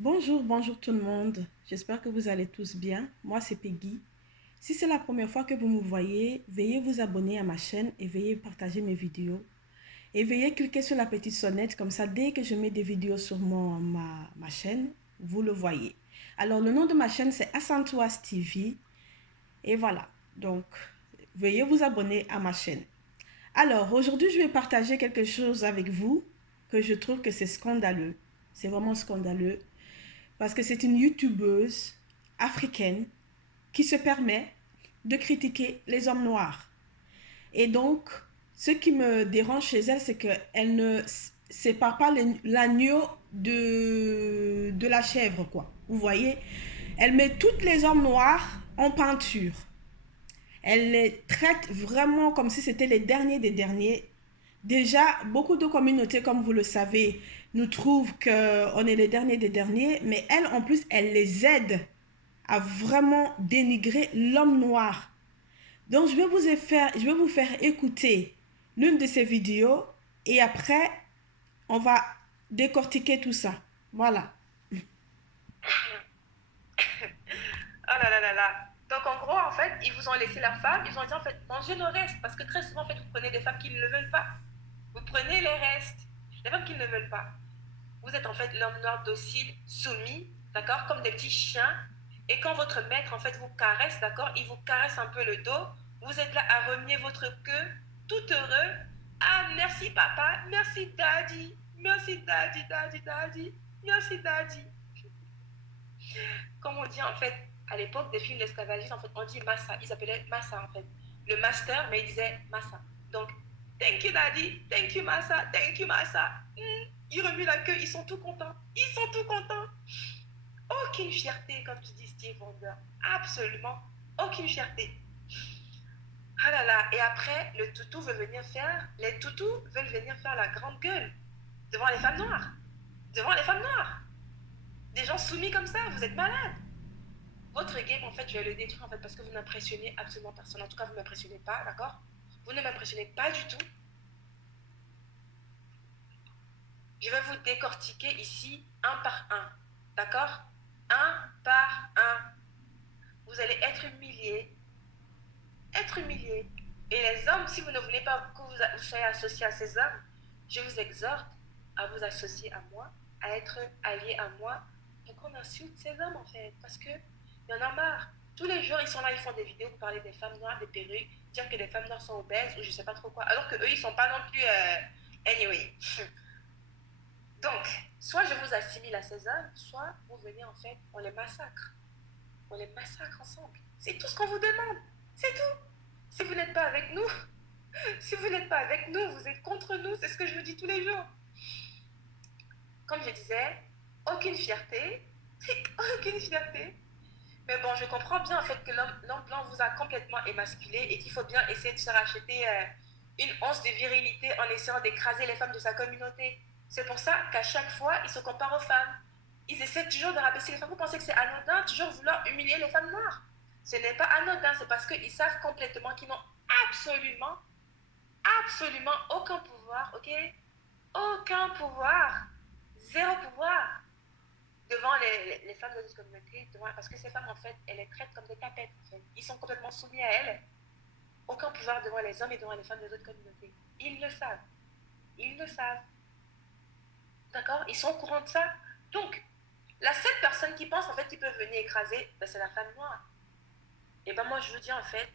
Bonjour, bonjour tout le monde. J'espère que vous allez tous bien. Moi, c'est Peggy. Si c'est la première fois que vous me voyez, veuillez vous abonner à ma chaîne et veuillez partager mes vidéos. Et veuillez cliquer sur la petite sonnette, comme ça, dès que je mets des vidéos sur ma chaîne, vous le voyez. Alors, le nom de ma chaîne, c'est Asantoise TV. Et voilà. Donc, veuillez vous abonner à ma chaîne. Alors, aujourd'hui, je vais partager quelque chose avec vous que je trouve que c'est scandaleux. C'est vraiment scandaleux. Parce que c'est une youtubeuse africaine qui se permet de critiquer les hommes noirs. Et donc, ce qui me dérange chez elle, c'est qu'elle ne sépare pas l'agneau de la chèvre, quoi. Vous voyez? Elle met tous les hommes noirs en peinture. Elle les traite vraiment comme si c'était les derniers des derniers. Déjà, beaucoup de communautés, comme vous le savez, nous trouvent qu'on est les derniers des derniers, mais elle, en plus, elle les aide à vraiment dénigrer l'homme noir. Donc, je vais vous faire écouter l'une de ces vidéos et après, on va décortiquer tout ça. Voilà. Ah là là là là. Donc en gros, en fait, ils vous ont laissé la femme, ils ont dit en fait, mangez le reste. Parce que très souvent, en fait, vous prenez des femmes qui ne le veulent pas. Vous prenez les restes. Les femmes qui ne le veulent pas. Vous êtes en fait l'homme noir docile, soumis, d'accord, comme des petits chiens. Et quand votre maître, en fait, vous caresse, d'accord, il vous caresse un peu le dos, vous êtes là à remuer votre queue, tout heureux. Ah, merci papa, merci daddy, merci daddy, daddy, daddy, merci daddy. Comme on dit en fait à l'époque des films d'esclavagisme, en fait, on dit massa. Ils appelaient massa en fait. Le master, mais ils disaient massa. Donc, thank you daddy, thank you massa, thank you massa. Ils remuent la queue, ils sont tout contents. Ils sont tout contents. Aucune fierté, comme tu dis Steve Wonder. Absolument aucune fierté. Ah là là, et après, le toutou veut venir faire, les toutous veulent venir faire la grande gueule devant les femmes noires. Devant les femmes noires. Des gens soumis comme ça, vous êtes malades. Votre game, en fait, je vais le détruire en fait parce que vous n'impressionnez absolument personne. En tout cas, vous ne m'impressionnez pas, d'accord? Vous ne m'impressionnez pas du tout. Je vais vous décortiquer ici un par un, d'accord? Un par un. Vous allez être humiliés, être humiliés. Et les hommes, si vous ne voulez pas que vous soyez associés à ces hommes, je vous exhorte à vous associer à moi, à être alliés à moi, pour qu'on insulte ces hommes en fait. Parce que il y en a marre. Tous les jours, ils sont là, ils font des vidéos pour parler des femmes noires, des perruques, dire que les femmes noires sont obèses ou je sais pas trop quoi. Alors que eux, ils sont pas non plus. Anyway. Donc, soit je vous assimile à ces hommes, soit vous venez en fait, on les massacre. On les massacre ensemble. C'est tout ce qu'on vous demande. C'est tout. Si vous n'êtes pas avec nous, si vous n'êtes pas avec nous, vous êtes contre nous. C'est ce que je vous dis tous les jours. Comme je disais, aucune fierté. Aucune fierté. Mais bon, je comprends bien en fait que l'homme blanc vous a complètement émasculé et qu'il faut bien essayer de se racheter une once de virilité en essayant d'écraser les femmes de sa communauté. C'est pour ça qu'à chaque fois, ils se comparent aux femmes. Ils essaient toujours de rabaisser les femmes. Vous pensez que c'est anodin, toujours vouloir humilier les femmes noires? Ce n'est pas anodin, c'est parce qu'ils savent complètement qu'ils n'ont absolument, absolument aucun pouvoir, ok? Aucun pouvoir. Zéro pouvoir devant les femmes de notre communauté, parce que ces femmes, en fait, elles les traitent comme des tapettes. En fait. Ils sont complètement soumis à elles. Aucun pouvoir devant les hommes et devant les femmes de notre communauté. Ils le savent. Ils le savent. D'accord? Ils sont au courant de ça. Donc, la seule personne qui pense, en fait, qui peut venir écraser, ben, c'est la femme noire. Et ben moi, je veux dire, en fait,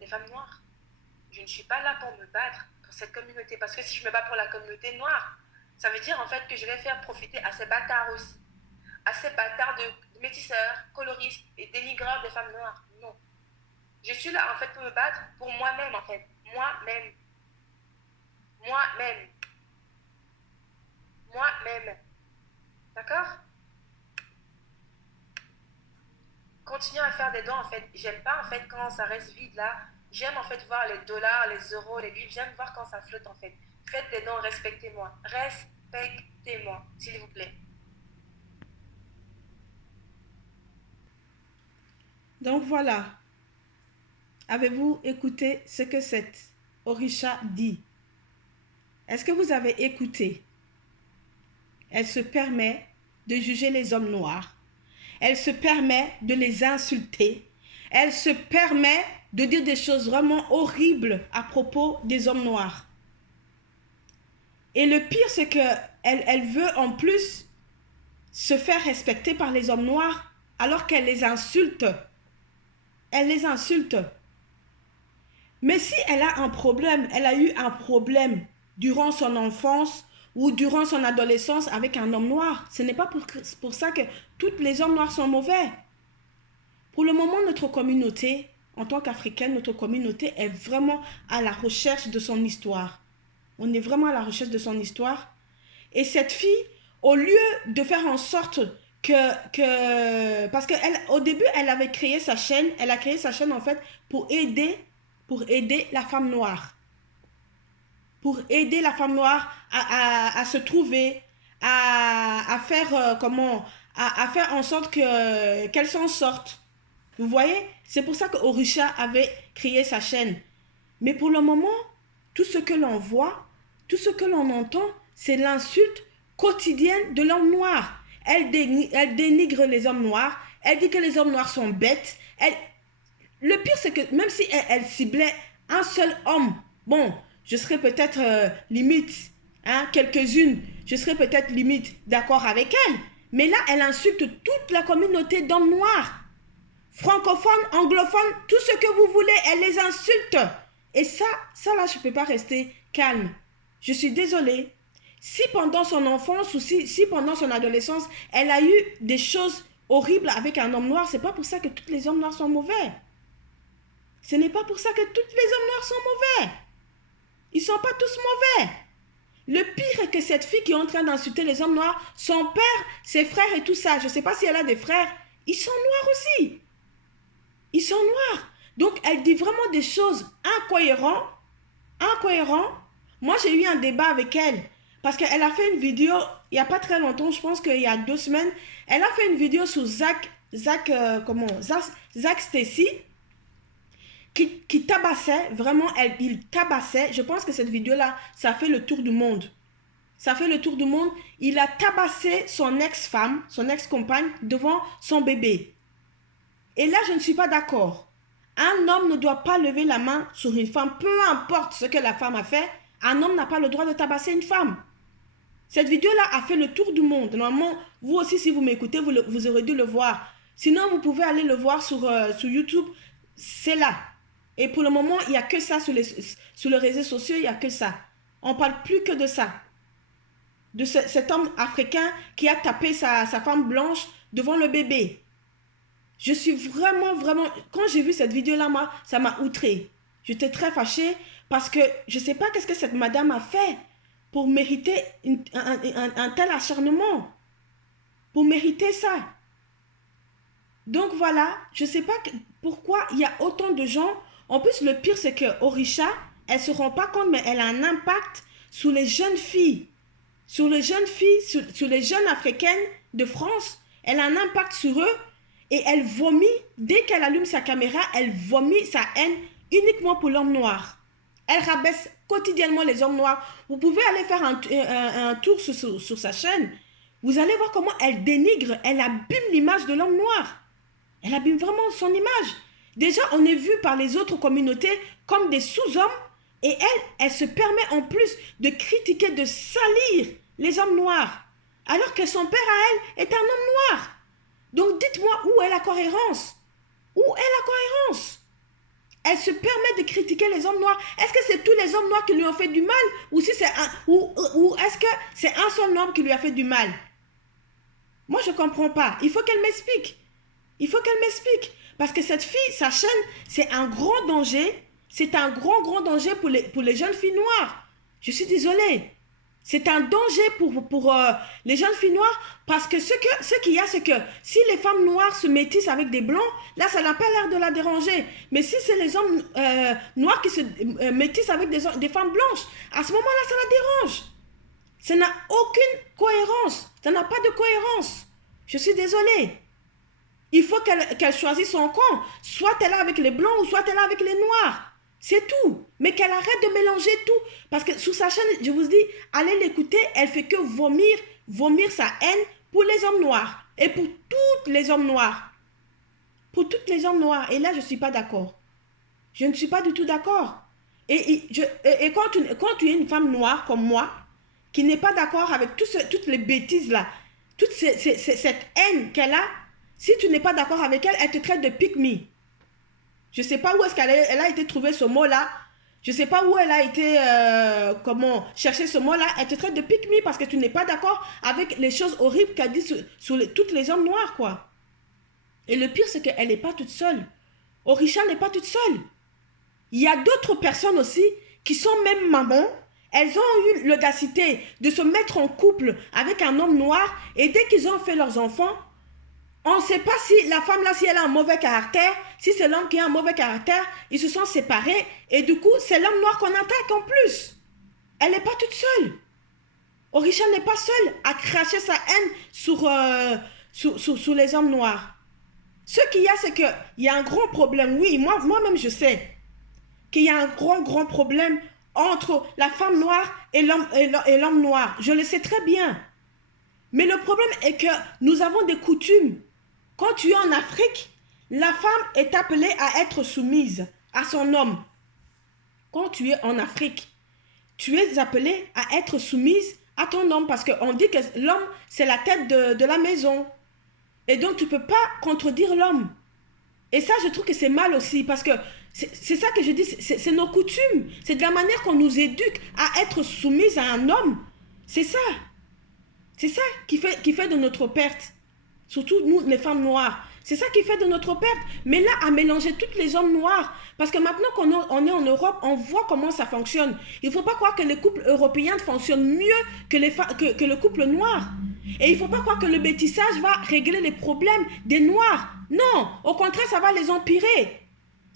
les femmes noires, je ne suis pas là pour me battre pour cette communauté. Parce que si je me bats pour la communauté noire, ça veut dire, en fait, que je vais faire profiter à ces bâtards aussi. À ces bâtards de métisseurs, coloristes et dénigreurs des femmes noires. Non. Je suis là, en fait, pour me battre pour moi-même, en fait. Moi-même. Moi-même. Moi-même. D'accord? Continuez à faire des dons, en fait. J'aime pas, en fait, quand ça reste vide, là. J'aime, en fait, voir les dollars, les euros, les livres. J'aime voir quand ça flotte, en fait. Faites des dons, respectez-moi. Respectez-moi, s'il vous plaît. Donc voilà. Avez-vous écouté ce que cette Orisha dit? Est-ce que vous avez écouté? Elle se permet de juger les hommes noirs. Elle se permet de les insulter. Elle se permet de dire des choses vraiment horribles à propos des hommes noirs. Et le pire, c'est qu'elle veut en plus se faire respecter par les hommes noirs alors qu'elle les insulte. Elle les insulte. Mais si elle a un problème, elle a eu un problème durant son enfance ou durant son adolescence avec un homme noir, ce n'est pas pour ça que tous les hommes noirs sont mauvais. Pour le moment, notre communauté, en tant qu'Africaine, notre communauté est vraiment à la recherche de son histoire. On est vraiment à la recherche de son histoire. Et cette fille, au lieu de faire en sorte parce qu'au début, elle avait créé sa chaîne, elle a créé sa chaîne en fait pour aider la femme noire. Pour aider la femme noire à se trouver, à faire à faire en sorte qu'elle s'en sorte. Vous voyez? C'est pour ça que Orisha avait créé sa chaîne. Mais pour le moment, tout ce que l'on voit, tout ce que l'on entend, c'est l'insulte quotidienne de l'homme noir. Elle dénigre les hommes noirs. Elle dit que les hommes noirs sont bêtes. Le pire, c'est que même si elle ciblait un seul homme, bon, je serais peut-être limite, quelques-unes, je serais peut-être limite d'accord avec elle. Mais là, elle insulte toute la communauté d'hommes noirs. Francophones, anglophones, tout ce que vous voulez, elle les insulte. Et ça là, je ne peux pas rester calme. Je suis désolée. Si pendant son enfance ou si pendant son adolescence, elle a eu des choses horribles avec un homme noir, c'est pas pour ça que tous les hommes noirs sont mauvais. Ce n'est pas pour ça que tous les hommes noirs sont mauvais. Ils ne sont pas tous mauvais. Le pire est que cette fille qui est en train d'insulter les hommes noirs, son père, ses frères et tout ça, je ne sais pas si elle a des frères, ils sont noirs aussi. Ils sont noirs. Donc, elle dit vraiment des choses incohérentes. Moi, j'ai eu un débat avec elle. Parce qu'elle a fait une vidéo, il n'y a pas très longtemps, je pense qu'il y a 2 semaines, elle a fait une vidéo sur Zach Stacy, qui tabassait, vraiment, il tabassait. Je pense que cette vidéo-là, ça a fait le tour du monde. Ça fait le tour du monde. Il a tabassé son ex-femme, son ex-compagne, devant son bébé. Et là, je ne suis pas d'accord. Un homme ne doit pas lever la main sur une femme, peu importe ce que la femme a fait. Un homme n'a pas le droit de tabasser une femme. Cette vidéo-là a fait le tour du monde. Normalement, vous aussi, si vous m'écoutez, vous aurez dû le voir. Sinon, vous pouvez aller le voir sur YouTube. C'est là. Et pour le moment, il n'y a que ça sur les réseaux sociaux, il n'y a que ça. On ne parle plus que de ça. De cet homme africain qui a tapé sa femme blanche devant le bébé. Je suis vraiment... Quand j'ai vu cette vidéo-là, moi, ça m'a outrée. J'étais très fâchée parce que je ne sais pas qu'est-ce que cette madame a fait pour mériter un tel acharnement. Pour mériter ça. Donc voilà, je ne sais pas pourquoi il y a autant de gens. En plus, le pire, c'est que Orisha, elle ne se rend pas compte, mais elle a un impact sur les jeunes filles. Sur les jeunes filles, sur les jeunes africaines de France. Elle a un impact sur eux. Et elle vomit, dès qu'elle allume sa caméra, elle vomit sa haine uniquement pour l'homme noir. Elle rabaisse quotidiennement les hommes noirs. Vous pouvez aller faire un tour sur sa chaîne. Vous allez voir comment elle dénigre, elle abîme l'image de l'homme noir. Elle abîme vraiment son image. Déjà, on est vu par les autres communautés comme des sous-hommes. Et elle se permet en plus de critiquer, de salir les hommes noirs. Alors que son père à elle est un homme noir. Donc dites-moi où est la cohérence? Où est la cohérence? Elle se permet de critiquer les hommes noirs. Est-ce que c'est tous les hommes noirs qui lui ont fait du mal? Ou si c'est ou est-ce que c'est un seul homme qui lui a fait du mal? Moi, je ne comprends pas. Il faut qu'elle m'explique. Il faut qu'elle m'explique. Parce que cette fille, sa chaîne, c'est un grand danger. C'est un grand danger pour les jeunes filles noires. Je suis désolée. C'est un danger pour les jeunes filles noires parce que ce qu'il y a, c'est que si les femmes noires se métissent avec des blancs, là, ça n'a pas l'air de la déranger. Mais si c'est les hommes noirs qui se métissent avec des femmes blanches, à ce moment-là, ça la dérange. Ça n'a aucune cohérence. Ça n'a pas de cohérence. Je suis désolée. Il faut qu'elle choisisse son camp. Soit elle est avec les blancs ou soit elle est avec les noirs. C'est tout. Mais qu'elle arrête de mélanger tout. Parce que sur sa chaîne, je vous dis, allez l'écouter, elle fait que vomir sa haine pour les hommes noirs et pour tous les hommes noirs. Pour tous les hommes noirs. Et là, je ne suis pas d'accord. Je ne suis pas du tout d'accord. Et quand tu es une femme noire comme moi, qui n'est pas d'accord avec toutes les bêtises là, cette haine qu'elle a, si tu n'es pas d'accord avec elle, elle te traite de pick me. Je ne sais pas où est-ce qu'elle a été trouver ce mot-là. Je ne sais pas où elle a été, chercher ce mot-là. Elle te traite de pick me parce que tu n'es pas d'accord avec les choses horribles qu'elle dit sur toutes les hommes noirs, quoi. Et le pire, c'est qu'elle n'est pas toute seule. Orisha n'est pas toute seule. Il y a d'autres personnes aussi qui sont même mamans. Elles ont eu l'audacité de se mettre en couple avec un homme noir et dès qu'ils ont fait leurs enfants, on ne sait pas si la femme là, si elle a un mauvais caractère, si c'est l'homme qui a un mauvais caractère, ils se sont séparés et du coup, c'est l'homme noir qu'on attaque en plus. Elle n'est pas toute seule. Orisha n'est pas seule à cracher sa haine sur les hommes noirs. Ce qu'il y a, c'est qu'il y a un grand problème. Oui, moi-même, je sais qu'il y a un grand problème entre la femme noire et l'homme noir. Je le sais très bien. Mais le problème est que nous avons des coutumes. Quand tu es en Afrique, la femme est appelée à être soumise à son homme. Quand tu es en Afrique, tu es appelée à être soumise à ton homme parce qu'on dit que l'homme, c'est la tête de la maison. Et donc, tu ne peux pas contredire l'homme. Et ça, je trouve que c'est mal aussi parce que c'est ça que je dis, c'est nos coutumes. C'est de la manière qu'on nous éduque à être soumise à un homme. C'est ça. C'est ça qui fait de notre perte. Surtout nous, les femmes noires. C'est ça qui fait de notre perte. Mais là, à mélanger tous les hommes noirs. Parce que maintenant qu'on est en Europe, on voit comment ça fonctionne. Il ne faut pas croire que les couples européens fonctionnent mieux que le couple noir. Et il ne faut pas croire que le métissage va régler les problèmes des noirs. Non, au contraire, ça va les empirer.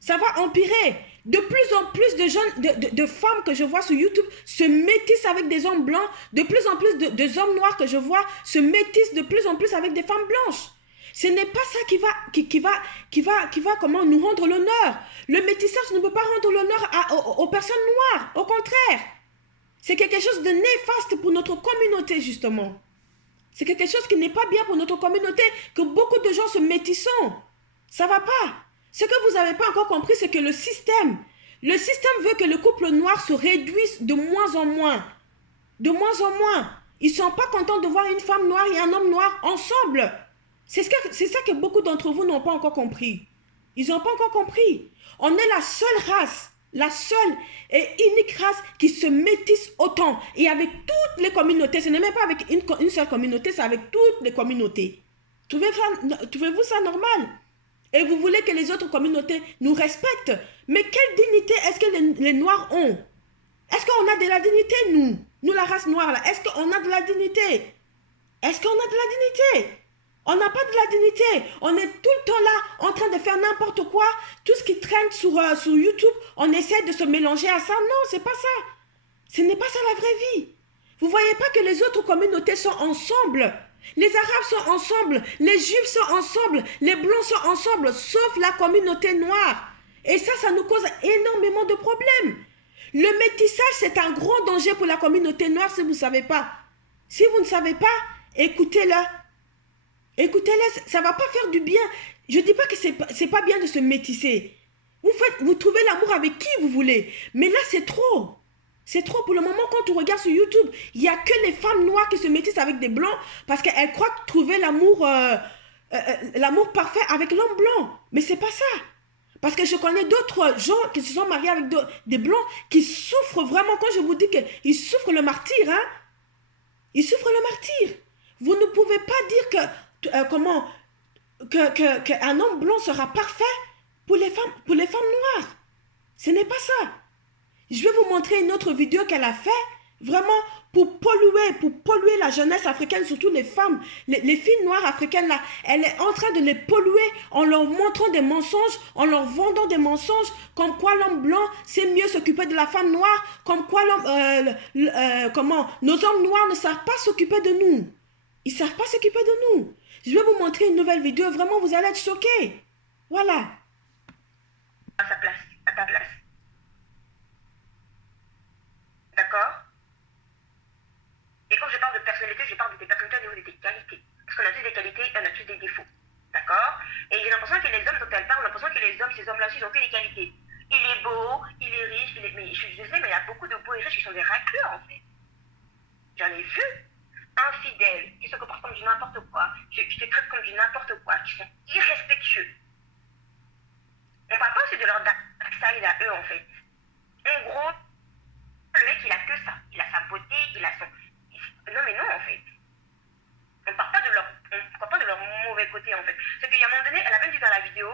Ça va empirer. De plus en plus de jeunes, de femmes que je vois sur YouTube se métissent avec des hommes blancs. De plus en plus de hommes noirs que je vois se métissent de plus en plus avec des femmes blanches. Ce n'est pas ça qui va comment nous rendre l'honneur. Le métissage ne peut pas rendre l'honneur aux personnes noires. Au contraire. C'est quelque chose de néfaste pour notre communauté, justement. C'est quelque chose qui n'est pas bien pour notre communauté, que beaucoup de gens se métissent. Ça ne va pas. Ce que vous n'avez pas encore compris, c'est que le système veut que le couple noir se réduise de moins en moins. De moins en moins. Ils ne sont pas contents de voir une femme noire et un homme noir ensemble. C'est ça que beaucoup d'entre vous n'ont pas encore compris. Ils n'ont pas encore compris. On est la seule race, la seule et unique race qui se métisse autant. Et avec toutes les communautés. Ce n'est même pas avec une seule communauté, c'est avec toutes les communautés. Trouvez-vous ça normal? Et vous voulez que les autres communautés nous respectent. Mais quelle dignité est-ce que les Noirs ont? Est-ce qu'on a de la dignité, nous la race noire, là? Est-ce qu'on a de la dignité? Est-ce qu'on a de la dignité? On n'a pas de la dignité. On est tout le temps là en train de faire n'importe quoi. Tout ce qui traîne sur YouTube, on essaie de se mélanger à ça. Non, c'est pas ça. Ce n'est pas ça la vraie vie. Vous voyez pas que les autres communautés sont ensemble? Les Arabes sont ensemble, les Juifs sont ensemble, les Blancs sont ensemble, sauf la communauté noire. Et ça nous cause énormément de problèmes. Le métissage, c'est un grand danger pour la communauté noire si vous ne savez pas. Si vous ne savez pas, écoutez-le. Écoutez-le, ça ne va pas faire du bien. Je ne dis pas que c'est pas bien de se métisser. Vous trouvez l'amour avec qui vous voulez. Mais là, c'est trop. C'est trop. Pour le moment, quand tu regardes sur YouTube, il n'y a que les femmes noires qui se métissent avec des blancs parce qu'elles croient trouver l'amour parfait avec l'homme blanc. Mais c'est pas ça. Parce que je connais d'autres gens qui se sont mariés avec des blancs qui souffrent vraiment. Quand je vous dis qu'ils souffrent le martyre, hein, ils souffrent le martyre. Vous ne pouvez pas dire qu'un homme blanc sera parfait pour les femmes noires. Ce n'est pas ça. Je vais vous montrer une autre vidéo qu'elle a fait, vraiment pour polluer la jeunesse africaine, surtout les femmes, les filles noires africaines là. Elle est en train de les polluer en leur montrant des mensonges, en leur vendant des mensonges, comme quoi l'homme blanc sait mieux s'occuper de la femme noire, comme quoi nos hommes noirs ne savent pas s'occuper de nous. Ils ne savent pas s'occuper de nous. Je vais vous montrer une nouvelle vidéo, vraiment vous allez être choqués. Voilà. À sa place, à ta place. D'accord? Et quand je parle de personnalité, je parle de tes personnalités au niveau de tes qualités. Parce qu'on a tous des qualités et on a tous des défauts. D'accord? Et j'ai l'impression que les hommes, dont elle parle, on a l'impression que les hommes, ces hommes-là, ils ont que des qualités. Il est beau, il est riche, mais je suis désolée, mais il y a beaucoup de beaux et riches qui sont des raclures, en fait. J'en ai vu. Infidèles, qui se comportent comme du n'importe quoi, qui te traitent comme du n'importe quoi, qui sont irrespectueux. On parle pas aussi de leur dark side à eux, en fait. En gros, le mec, il a que ça. Il a sa beauté, il a son... Non, mais non, en fait. On ne parle pas de leur mauvais côté, en fait. C'est qu'à un moment donné, elle a même dit dans la vidéo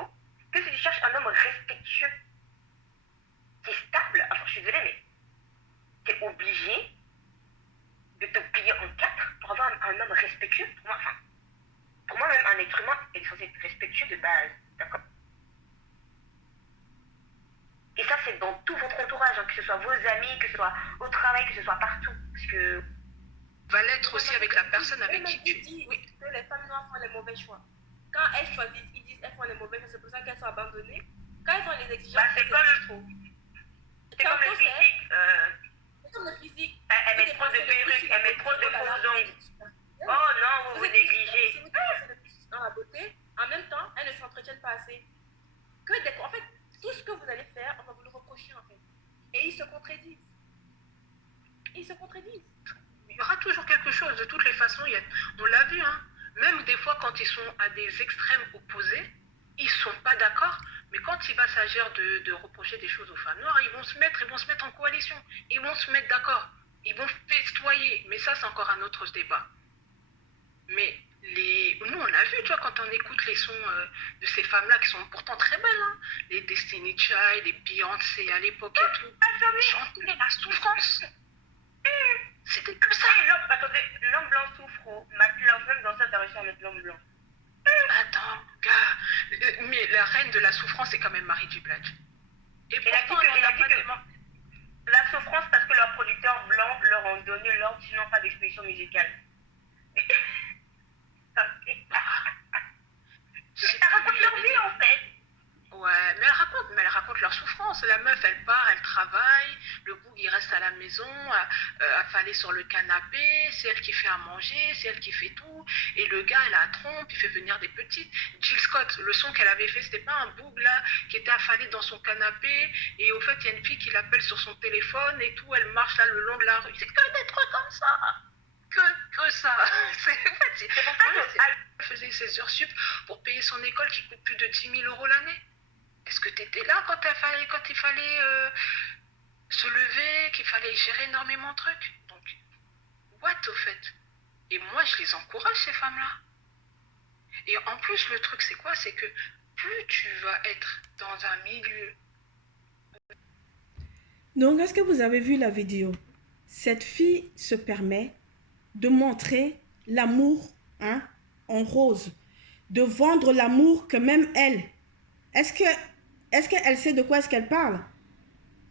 que si tu cherches un homme respectueux, qui est stable, enfin, je suis désolée, mais t'es obligé de te plier en quatre pour avoir un homme respectueux. Pour moi, même un être humain est censé être respectueux de base. D'accord? Et ça, c'est dans tout votre entourage, hein, que ce soit vos amis, que ce soit au travail, que ce soit partout. Parce que... va l'être aussi avec la personne avec qui tu... disent que les femmes noires font les mauvais choix. Quand elles choisissent, ils disent qu'elles font les mauvais choix, c'est pour ça qu'elles sont abandonnées. Quand elles ont les exigences, c'est comme... C'est comme le physique. C'est comme le physique. Elle met trop de perruques, elle met trop de faux ongles. Oh non, vous négligez. Dans la beauté, en même temps, elles ne s'entretiennent pas assez. En fait, tout ce que vous allez faire, on va vous le reprocher en fait. Et ils se contredisent. Ils se contredisent. Il y aura toujours quelque chose. De toutes les façons, on l'a vu, hein. Même des fois, quand ils sont à des extrêmes opposés, ils ne sont pas d'accord. Mais quand il va s'agir de reprocher des choses aux femmes noires, ils vont se mettre en coalition. Ils vont se mettre d'accord. Ils vont festoyer. Mais ça, c'est encore un autre débat. Mais nous, on a vu, tu vois, quand on écoute les sons de ces femmes-là, qui sont pourtant très belles, hein, les Destiny Child, les Beyoncé à l'époque et tout, chanter la souffrance. C'était que ça. Attendez, l'homme blanc souffre. McLove, même dans ça, t'as réussi à mettre l'homme blanc. Attends, gars. Mais la reine de la souffrance, c'est quand même Mary J. Blige. Et pourtant, elle a dit que la souffrance, parce que leurs producteurs blancs leur ont donné l'ordre, sinon pas d'expression musicale. Elle raconte leur vie, en fait. Ouais, mais elle raconte leur souffrance. La meuf, elle part, elle travaille, le boug, il reste à la maison, affalé sur le canapé, c'est elle qui fait à manger, c'est elle qui fait tout, et le gars, elle a la trompe, il fait venir des petites. Jill Scott, le son qu'elle avait fait, c'était pas un boug, là, qui était affalé dans son canapé, et au fait, il y a une fille qui l'appelle sur son téléphone, et tout, elle marche là le long de la rue. C'est que des trucs comme ça. Que ça. C'est pour ça qu'elle faisait ses heures sup pour payer son école qui coûte plus de 10 000 € l'année. Est-ce que tu étais là quand il fallait se lever, qu'il fallait gérer énormément de trucs? Donc, what au fait? Et moi, je les encourage, ces femmes-là. Et en plus, le truc, c'est quoi? C'est que plus tu vas être dans un milieu... Donc, est-ce que vous avez vu la vidéo? Cette fille se permet de montrer l'amour, hein, en rose, de vendre l'amour que même elle. Est-ce qu'elle sait de quoi est-ce qu'elle parle?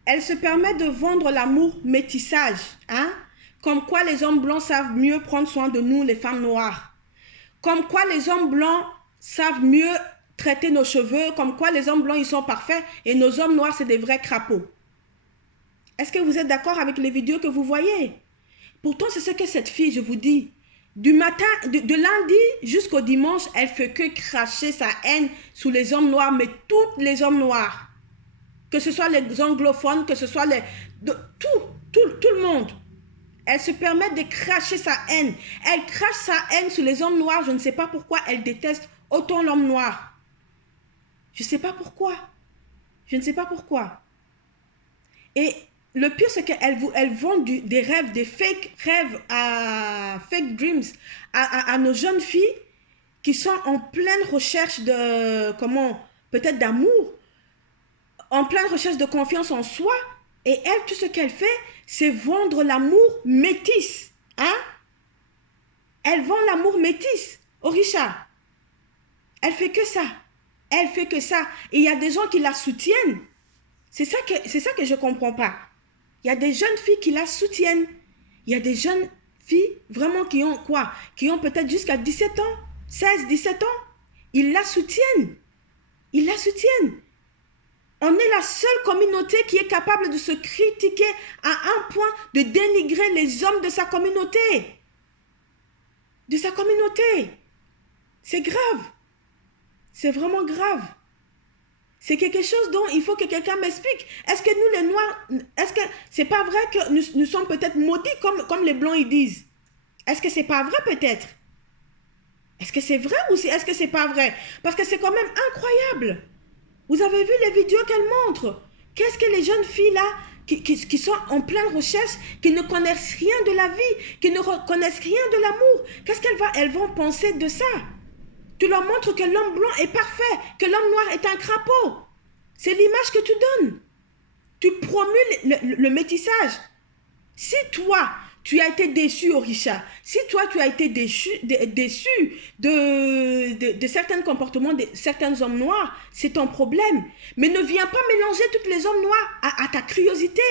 Elle se permet de vendre l'amour métissage, hein? Comme quoi les hommes blancs savent mieux prendre soin de nous, les femmes noires. Comme quoi les hommes blancs savent mieux traiter nos cheveux. Comme quoi les hommes blancs, ils sont parfaits et nos hommes noirs, c'est des vrais crapauds. Est-ce que vous êtes d'accord avec les vidéos que vous voyez? Pourtant, c'est ce que cette fille, je vous dis, du matin, de lundi jusqu'au dimanche, elle fait que cracher sa haine sur les hommes noirs, mais tous les hommes noirs. Que ce soit les anglophones, que ce soit tout le monde. Elle se permet de cracher sa haine. Elle crache sa haine sur les hommes noirs. Je ne sais pas pourquoi elle déteste autant l'homme noir. Je ne sais pas pourquoi. Je ne sais pas pourquoi. Et le pire, c'est qu'elle vend des rêves, des fake rêves, fake dreams à nos jeunes filles qui sont en pleine recherche de, peut-être d'amour, en pleine recherche de confiance en soi. Et elle, tout ce qu'elle fait, c'est vendre l'amour métis. Hein? Elle vend l'amour métis au Richard. Elle fait que ça. Elle fait que ça. Et il y a des gens qui la soutiennent. C'est ça que je ne comprends pas. Il y a des jeunes filles qui la soutiennent. Il y a des jeunes filles vraiment qui ont quoi? Qui ont peut-être jusqu'à 17 ans, 16, 17 ans. Ils la soutiennent. Ils la soutiennent. On est la seule communauté qui est capable de se critiquer à un point de dénigrer les hommes de sa communauté. De sa communauté. C'est grave. C'est vraiment grave. C'est quelque chose dont il faut que quelqu'un m'explique. Est-ce que nous, les Noirs, est-ce que c'est pas vrai que nous sommes peut-être maudits comme les Blancs, ils disent? Est-ce que c'est pas vrai peut-être? Est-ce que c'est vrai ou est-ce que c'est pas vrai? Parce que c'est quand même incroyable. Vous avez vu les vidéos qu'elle montre? Qu'est-ce que les jeunes filles là, qui sont en pleine recherche, qui ne connaissent rien de la vie, qui ne connaissent rien de l'amour, qu'est-ce qu'elles vont penser de ça? Tu leur montres que l'homme blanc est parfait, que l'homme noir est un crapaud. C'est l'image que tu donnes. Tu promues le métissage. Si toi, tu as été déçu, Orisha, si toi, tu as été déçu de certains comportements de certains hommes noirs, c'est ton problème. Mais ne viens pas mélanger tous les hommes noirs à ta curiosité.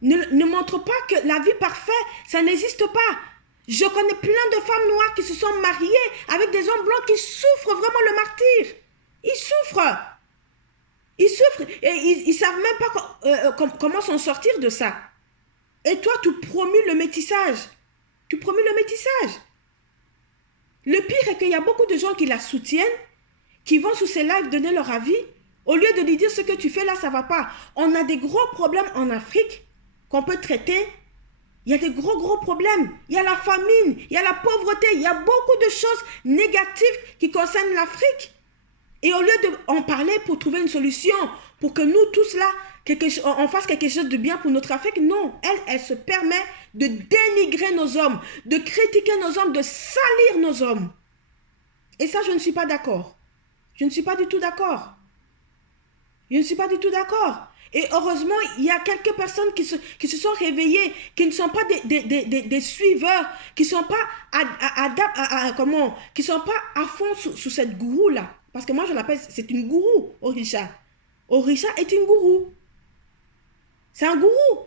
Ne montre pas que la vie parfaite, ça n'existe pas. Je connais plein de femmes noires qui se sont mariées avec des hommes blancs qui souffrent vraiment le martyre. Ils souffrent. Ils souffrent et ils ne savent même pas comment s'en sortir de ça. Et toi, tu promues le métissage. Tu promues le métissage. Le pire est qu'il y a beaucoup de gens qui la soutiennent, qui vont sous ces lives donner leur avis. Au lieu de lui dire ce que tu fais là, ça ne va pas. On a des gros problèmes en Afrique qu'on peut traiter. Il y a des gros problèmes. Il y a la famine, il y a la pauvreté, il y a beaucoup de choses négatives qui concernent l'Afrique. Et au lieu d'en parler pour trouver une solution, pour que nous tous là, on fasse quelque chose de bien pour notre Afrique, non. Elle se permet de dénigrer nos hommes, de critiquer nos hommes, de salir nos hommes. Et ça, je ne suis pas d'accord. Je ne suis pas du tout d'accord. Je ne suis pas du tout d'accord. Et heureusement, il y a quelques personnes qui se sont réveillées, qui ne sont pas des suiveurs, qui ne sont pas qui sont pas à fond sous cette gourou-là. Parce que moi, je l'appelle, c'est une gourou, Orisha. Orisha est une gourou. C'est un gourou.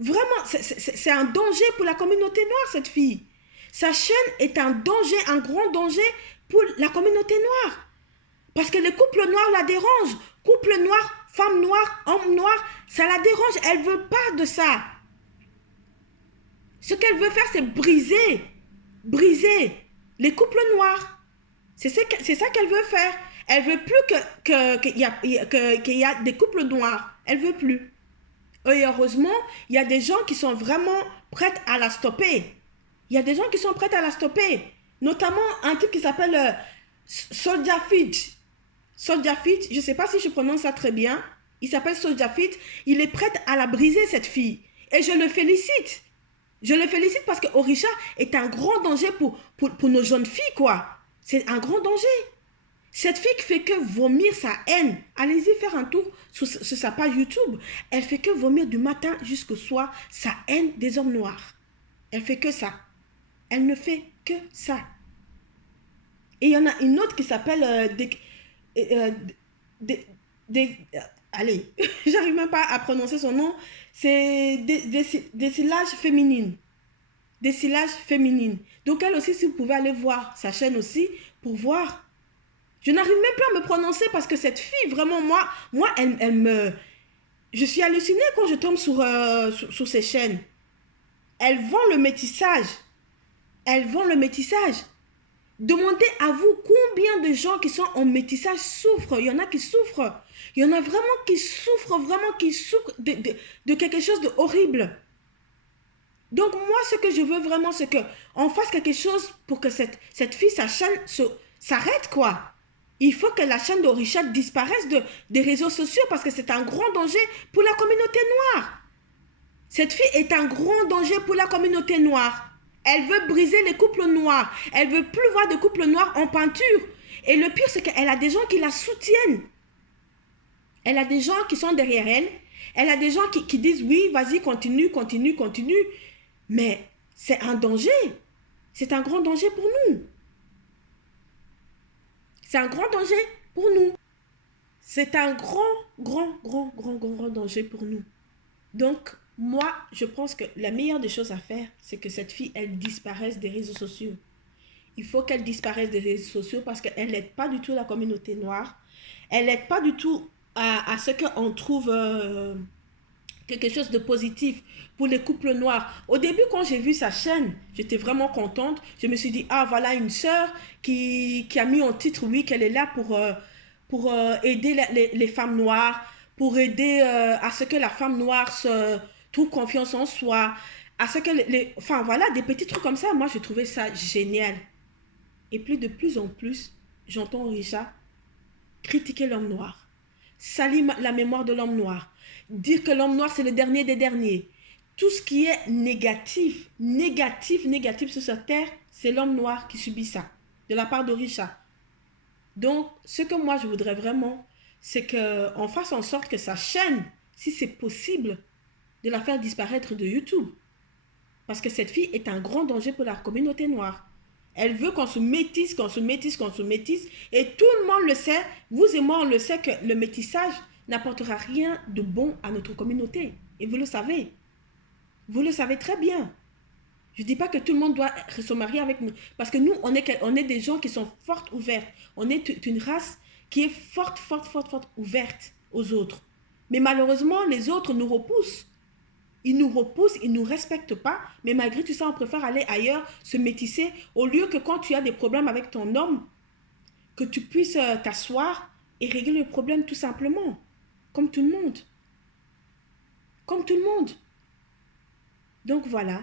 Vraiment, c'est un danger pour la communauté noire, cette fille. Sa chaîne est un danger, un grand danger pour la communauté noire. Parce que les couples noirs la dérangent. Couple noir, femme noire, homme noir, ça la dérange. Elle ne veut pas de ça. Ce qu'elle veut faire, c'est briser les couples noirs. C'est ça qu'elle veut faire. Elle veut plus qu'il y a des couples noirs. Elle veut plus. Et heureusement, il y a des gens qui sont vraiment prêts à la stopper. Il y a des gens qui sont prêts à la stopper. Notamment un type qui s'appelle Soulja Fit. Soulja Fit, je ne sais pas si je prononce ça très bien. Il s'appelle Soulja Fit. Il est prêt à la briser, cette fille. Et je le félicite. Je le félicite parce que Orisha est un grand danger pour nos jeunes filles, quoi. C'est un grand danger. Cette fille qui fait que vomir sa haine. Allez-y faire un tour sur sa page YouTube. Elle fait que vomir du matin jusqu'au soir sa haine des hommes noirs. Elle fait que ça. Elle ne fait que ça. Et il y en a une autre qui s'appelle... allez, j'arrive même pas à prononcer son nom. C'est Décilage féminine. Décilage féminine. Donc elle aussi, si vous pouvez aller voir sa chaîne aussi pour voir. Je n'arrive même pas à me prononcer parce que cette fille, vraiment, moi elle me... Je suis hallucinée quand je tombe sur ces chaînes. Elles vendent le métissage. Elles vendent le métissage. Demandez à vous combien de gens qui sont en métissage souffrent. Il y en a qui souffrent. Il y en a vraiment qui souffrent de quelque chose de horrible. Donc moi, ce que je veux vraiment, c'est qu'on fasse quelque chose pour que cette fille, sa chaîne s'arrête, quoi. Il faut que la chaîne d'Orisha disparaisse des réseaux sociaux parce que c'est un grand danger pour la communauté noire. Cette fille est un grand danger pour la communauté noire. Elle veut briser les couples noirs. Elle veut plus voir de couples noirs en peinture. Et le pire, c'est qu'elle a des gens qui la soutiennent. Elle a des gens qui sont derrière elle. Elle a des gens qui disent oui, vas-y, continue. Mais c'est un danger. C'est un grand danger pour nous. C'est un grand danger pour nous. C'est un grand danger pour nous. Donc, moi, je pense que la meilleure des choses à faire, c'est que cette fille, elle disparaisse des réseaux sociaux. Il faut qu'elle disparaisse des réseaux sociaux parce qu'elle n'aide pas du tout la communauté noire. Elle n'aide pas du tout à ce qu'on trouve quelque chose de positif pour les couples noirs. Au début, quand j'ai vu sa chaîne, j'étais vraiment contente. Je me suis dit, ah, voilà une sœur qui a mis en titre, oui, qu'elle est là pour aider les femmes noires, pour aider à ce que la femme noire se trouve confiance en soi, à ce que enfin voilà, des petits trucs comme ça. Moi, j'ai trouvé ça génial. Et puis de plus en plus, j'entends Richard critiquer l'homme noir, salir la mémoire de l'homme noir, dire que l'homme noir c'est le dernier des derniers. Tout ce qui est négatif sur cette terre, c'est l'homme noir qui subit ça, de la part de Richard. Donc, ce que moi je voudrais vraiment, c'est qu'on fasse en sorte que sa chaîne, si c'est possible, de la faire disparaître de YouTube. Parce que cette fille est un grand danger pour la communauté noire. Elle veut qu'on se métisse, qu'on se métisse, qu'on se métisse. Et tout le monde le sait, vous et moi on le sait, que le métissage n'apportera rien de bon à notre communauté. Et vous le savez. Vous le savez très bien. Je ne dis pas que tout le monde doit se marier avec nous. Parce que nous, on est des gens qui sont fortes, ouvertes. On est une race qui est forte, ouverte aux autres. Mais malheureusement, les autres nous repoussent. Ils nous repoussent, ils ne nous respectent pas, mais malgré tout ça, on préfère aller ailleurs, se métisser, au lieu que quand tu as des problèmes avec ton homme, que tu puisses t'asseoir et régler le problème tout simplement, comme tout le monde. Comme tout le monde. Donc voilà,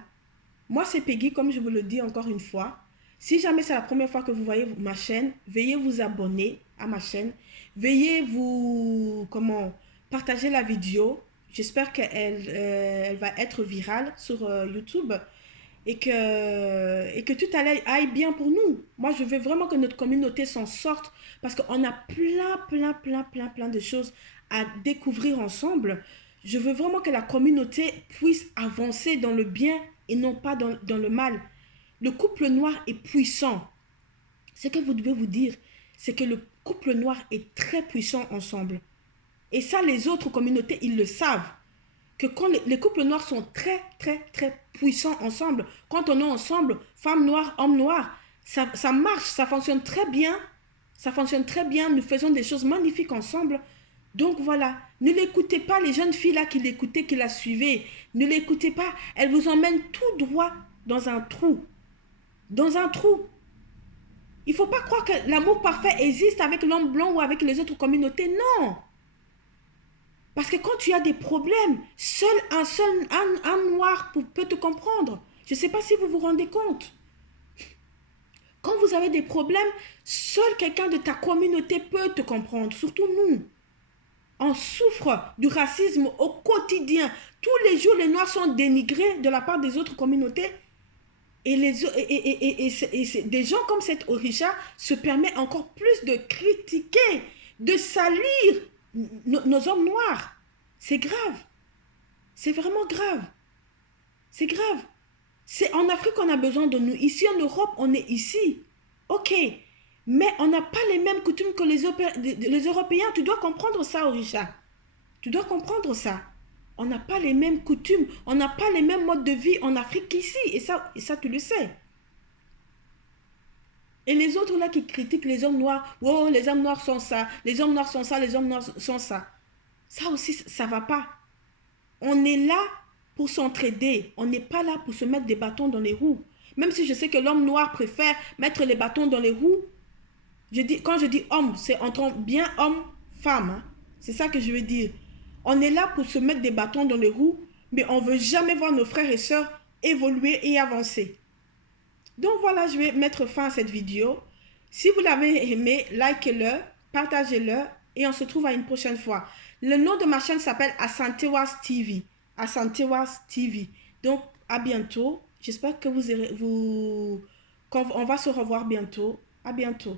moi c'est Peggy, comme je vous le dis encore une fois. Si jamais c'est la première fois que vous voyez ma chaîne, veuillez vous abonner à ma chaîne, veuillez partager la vidéo. J'espère qu'elle va être virale sur YouTube et que tout aille bien pour nous. Moi, je veux vraiment que notre communauté s'en sorte parce qu'on a plein de choses à découvrir ensemble. Je veux vraiment que la communauté puisse avancer dans le bien et non pas dans le mal. Le couple noir est puissant. Ce que vous devez vous dire, c'est que le couple noir est très puissant ensemble. Et ça, les autres communautés, ils le savent. Que quand les couples noirs sont très puissants ensemble, quand on est ensemble, femmes noires, hommes noirs, ça marche, ça fonctionne très bien. Ça fonctionne très bien, nous faisons des choses magnifiques ensemble. Donc voilà, ne l'écoutez pas, les jeunes filles là qui l'écoutaient, qui la suivaient. Ne l'écoutez pas, elle vous emmène tout droit dans un trou. Dans un trou. Il ne faut pas croire que l'amour parfait existe avec l'homme blanc ou avec les autres communautés, non. Parce que quand tu as des problèmes, un noir peut te comprendre. Je ne sais pas si vous vous rendez compte. Quand vous avez des problèmes, seul quelqu'un de ta communauté peut te comprendre, surtout nous. On souffre du racisme au quotidien. Tous les jours, les Noirs sont dénigrés de la part des autres communautés. Et des gens comme cet Orisha se permettent encore plus de critiquer, de salir nos hommes noirs. C'est grave. C'est vraiment grave. C'est grave. C'est en Afrique qu'on a besoin de nous. Ici en Europe, on est ici. Ok. Mais on n'a pas les mêmes coutumes que les Européens. Tu dois comprendre ça, Orisha. Tu dois comprendre ça. On n'a pas les mêmes coutumes. On n'a pas les mêmes modes de vie en Afrique qu'ici. Et ça, tu le sais. Et les autres là qui critiquent les hommes noirs. Oh, les hommes noirs sont ça. Les hommes noirs sont ça. Les hommes noirs sont ça. Ça aussi, ça ne va pas. On est là pour s'entraider. On n'est pas là pour se mettre des bâtons dans les roues. Même si je sais que l'homme noir préfère mettre les bâtons dans les roues. Quand je dis homme, c'est entre bien homme, femme. Hein. C'est ça que je veux dire. On est là pour se mettre des bâtons dans les roues, mais on ne veut jamais voir nos frères et sœurs évoluer et avancer. Donc voilà, je vais mettre fin à cette vidéo. Si vous l'avez aimé, likez-le, partagez-le et on se retrouve à une prochaine fois. Le nom de ma chaîne s'appelle Asantewas TV. Asantewas TV. Donc à bientôt. J'espère que qu'on va se revoir bientôt. À bientôt.